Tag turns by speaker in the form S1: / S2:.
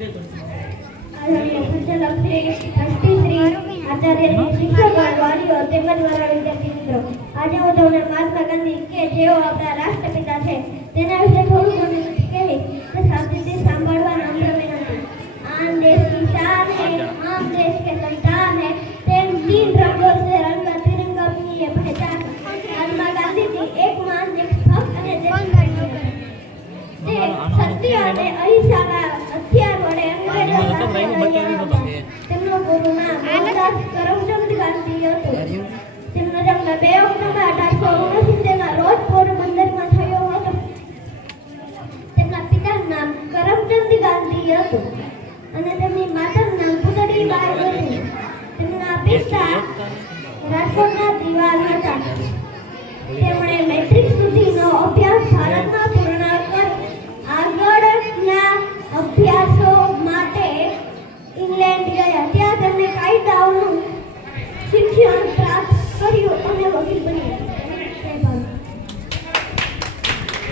S1: આજે હું મહાત્મા ગાંધી એક મહાન અને સત્ય અને અહિંસાના હતું તેમણે મેટ્રિક સુધીનો અભ્યાસ ભારતમાં પૂર્ણ કરી આગળના અભ્યાસો